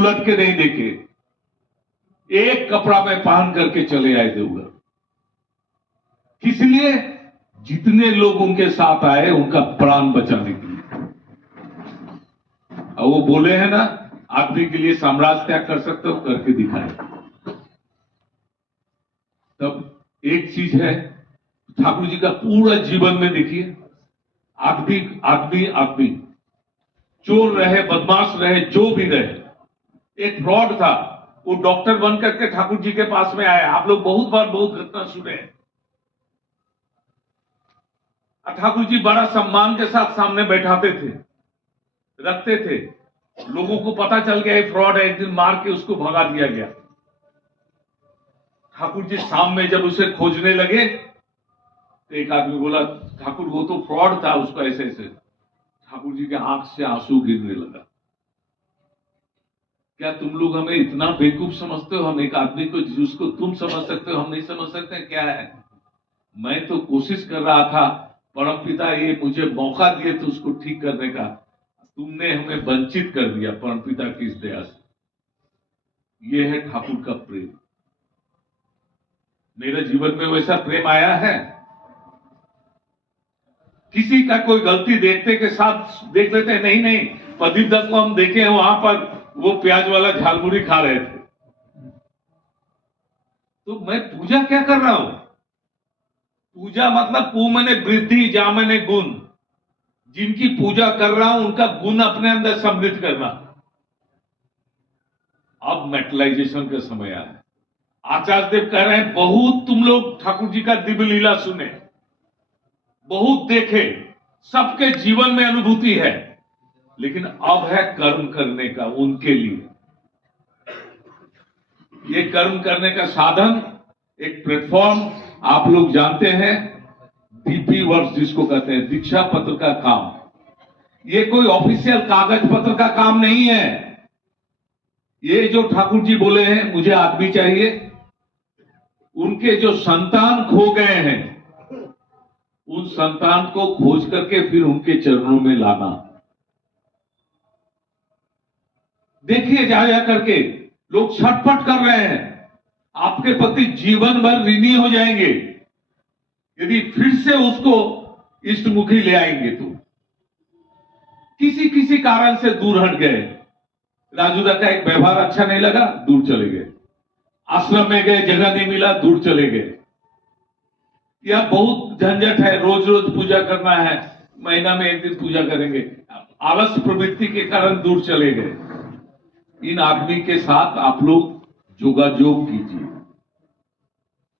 उलट के नहीं देखे, एक कपड़ा में पहन करके चले आए देवघर। किस लिए? जितने लोग उनके साथ आए उनका प्राण बचाने के लिए। और वो बोले हैं ना, आदमी के लिए साम्राज्य त्याग कर सकते हो, करके दिखाए। तब एक चीज है, ठाकुर जी का पूरा जीवन में देखिए, आदमी आदमी आदमी, चोर रहे, बदमाश रहे, जो भी रहे, एक फ्रॉड था, वो डॉक्टर बन करके ठाकुर जी के पास में आया। आप लोग बहुत बार बहुत घटना सुने हैं। ठाकुर जी बड़ा सम्मान के साथ सामने बैठाते थे, रखते थे। लोगों को पता चल गया ये फ्रॉड है, एक दिन मार के उसको भगा दिया गया। ठाकुर जी शाम में जब उसे खोजने लगे तो एक आदमी बोला, ठाकुर वो तो फ्रॉड था, उसको ऐसे ऐसे। ठाकुर जी के आंख से आंसू गिरने लगा। क्या तुम लोग हमें इतना बेवकूफ समझते हो? हम एक आदमी को जिसको तुम समझ सकते हो हम नहीं समझ सकते? क्या है, मैं तो कोशिश कर रहा था, परमपिता ये मुझे मौका दिए तो उसको ठीक करने का, तुमने हमें वंचित कर दिया परमपिता की इस दया से। ये है ठाकुर का प्रेम। मेरे जीवन में वैसा प्रेम आया है। किसी का कोई गलती देखते के साथ देख लेते हैं, नहीं नहीं, प्रदीप दत्त को हम देखे हैं वहां पर वो प्याज वाला झालमुड़ी खा रहे थे, तो मैं पूजा क्या कर रहा हूं? पूजा मतलब पू मैंने वृद्धि, जा मैंने गुण। जिनकी पूजा कर रहा हूं उनका गुण अपने अंदर समृद्ध करना। अब मेटलाइजेशन का समय आया है। आचार्य देव कह रहे हैं, बहुत तुम लोग ठाकुर जी का दिव्य लीला सुने, बहुत देखे, सबके जीवन में अनुभूति है, लेकिन अब है कर्म करने का उनके लिए। ये कर्म करने का साधन, एक प्लेटफॉर्म आप लोग जानते हैं, डीपी वर्क्स जिसको कहते हैं, दीक्षा पत्र का काम। ये कोई ऑफिशियल कागज पत्र का काम नहीं है। ये जो ठाकुर जी बोले हैं, मुझे आदमी चाहिए, उनके जो संतान खो गए हैं, उन संतान को खोज करके फिर उनके चरणों में लाना। देखिए जा करके लोग छटपट कर रहे हैं, आपके प्रति जीवन भर ऋणी हो जाएंगे यदि फिर से उसको इष्टमुखी ले आएंगे तो। किसी किसी कारण से दूर हट गए, राजूदा का एक व्यवहार अच्छा नहीं लगा, दूर चले गए। आश्रम में गए, जगह नहीं मिला, दूर चले गए। यह बहुत झंझट है, रोज रोज पूजा करना है, महीना में एक दिन पूजा करेंगे, आलस प्रवृत्ति के कारण दूर चले गए। इन आदमी के साथ आप लोग जोगाजोग कीजिए।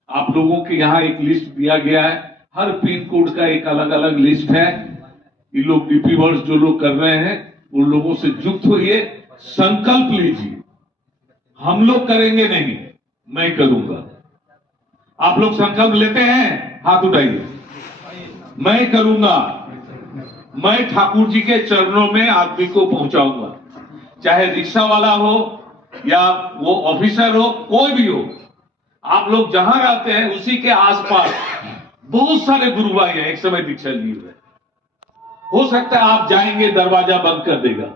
आप लोगों के यहां एक लिस्ट दिया गया है, हर पिन कोड का एक अलग अलग लिस्ट है। ये लोग डीपी वर्क्स जो लोग कर रहे हैं, उन लोगों से युक्त होइए, संकल्प लीजिए। हम लोग करेंगे नहीं, मैं करूंगा। आप लोग संकल्प लेते हैं? हाथ उठाइए। मैं करूंगा, मैं ठाकुर जी के चरणों में आदमी को पहुंचाऊंगा, चाहे रिक्शा वाला हो या वो ऑफिसर हो, कोई भी हो। आप लोग जहां रहते हैं उसी के आसपास बहुत सारे गुरु भाई हैं, एक समय दीक्षा लिए हुए। हो सकता है आप जाएंगे, दरवाजा बंद कर देगा,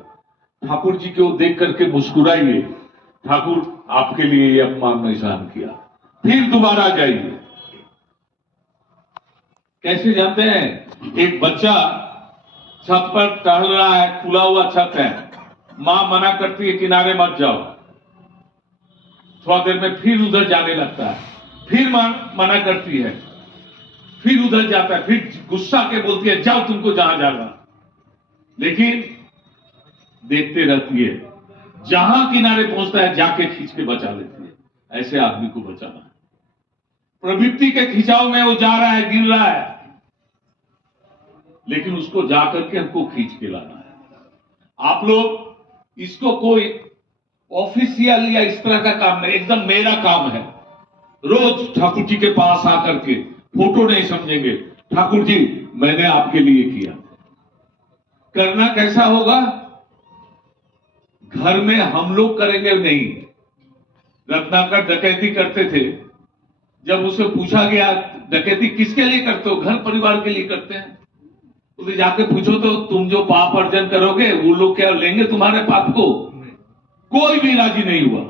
ठाकुर जी को देख करके मुस्कुराइए, ठाकुर आपके लिए ये अपमान नहीं सहन किया, फिर दोबारा जाइए। कैसे जानते हैं? एक बच्चा छत पर टहल रहा है, खुला हुआ छत है, मां मना करती है किनारे मत जाओ, थोड़ा देर में फिर उधर जाने लगता है, फिर मां मना करती है, फिर उधर जाता है, फिर गुस्सा के बोलती है जाओ तुमको जहां जाना, लेकिन देखते रहती है, जहां किनारे पहुंचता है जाके खींच के बचा लेती है। ऐसे आदमी को बचाना है। प्रवृत्ति के खिंचाव में वो जा रहा है, गिर रहा है, लेकिन उसको जाकर के हमको खींच के लाना है। आप लोग इसको कोई ऑफिशियल या इस तरह का काम नहीं, एकदम मेरा काम है। रोज ठाकुर जी के पास आकर के फोटो नहीं समझेंगे, ठाकुर जी मैंने आपके लिए किया। करना कैसा होगा? घर में हम लोग करेंगे नहीं। रत्नाकर डकैती करते थे, जब उसे पूछा गया डकैती किसके लिए करते हो? घर परिवार के लिए करते हैं। उसे जाके पूछो तो तुम जो पाप अर्जन करोगे वो लोग क्या लेंगे तुम्हारे पाप को? कोई भी राजी नहीं हुआ।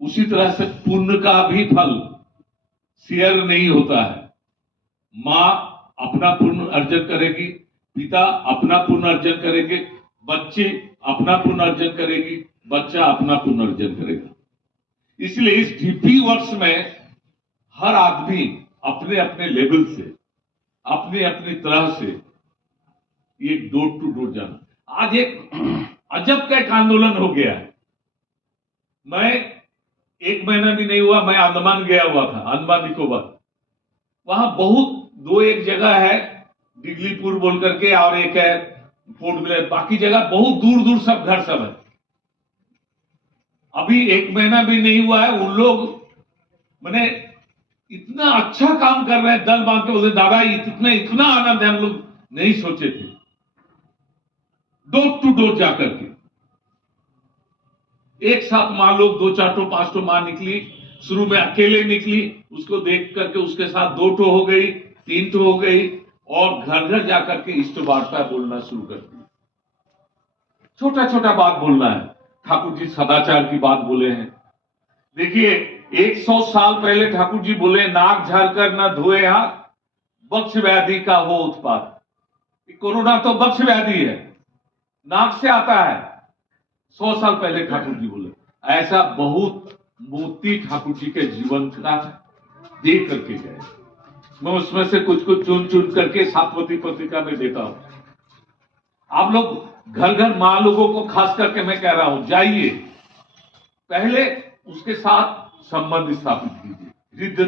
उसी तरह से पुण्य का भी फल शेयर नहीं होता है। मां अपना पुण्य अर्जन करेगी, पिता अपना पुण्य अर्जन करेंगे, बच्चे अपना पुण्य अर्जन करेगी, बच्चा अपना पुण्य अर्जन करेगा। इसलिए इस डीपी वर्ष में हर आदमी अपने अपने लेवल से, अपनी अपनी तरह से ये डोर टू डोर जाना। आज एक अजब का एक आंदोलन हो गया है। मैं 1 महीना भी नहीं हुआ, मैं अंडमान गया हुआ था, अंडमान निकोबार। वहां बहुत 2-1 जगह है, डिगलीपुर बोल करके, और एक है पोर्ट ब्लेयर, बाकी जगह बहुत दूर दूर सब घर सब है। अभी 1 महीना भी नहीं हुआ है, उन लोग मैंने इतना अच्छा काम कर रहे हैं, दल बांध के बोलते दादा इतना आनंद है, हम लोग नहीं सोचे थे। डोर टू डोर जाकर के एक साथ मां लोग 2-4 ठो 5 ठो मां निकली। शुरू में अकेले निकली, उसको देख करके उसके साथ 2 ठो हो गई, 3 ठो हो गई, और घर घर जाकर के इष्ट वार्ता बोलना शुरू कर दी। छोटा छोटा बात बोलना है। ठाकुर जी सदाचार की बात बोले हैं। देखिए 100 साल पहले ठाकुर जी बोले, नाक झाड़कर न धोए हाथ, बक्ष व्याधि का हो उत्पाद। कोरोना तो बक्ष व्याधि है, नाक से आता है। 100 साल पहले ठाकुर जी बोले। ऐसा बहुत मोती ठाकुर जी के जीवन का देख करके गए। मैं उसमें से कुछ कुछ चुन चुन करके सातवती पत्रिका में देता हूं। आप लोग घर घर मां लोगों को खास करके मैं कह रहा हूं, जाइए, पहले उसके साथ संबंध स्थापित कीजिए।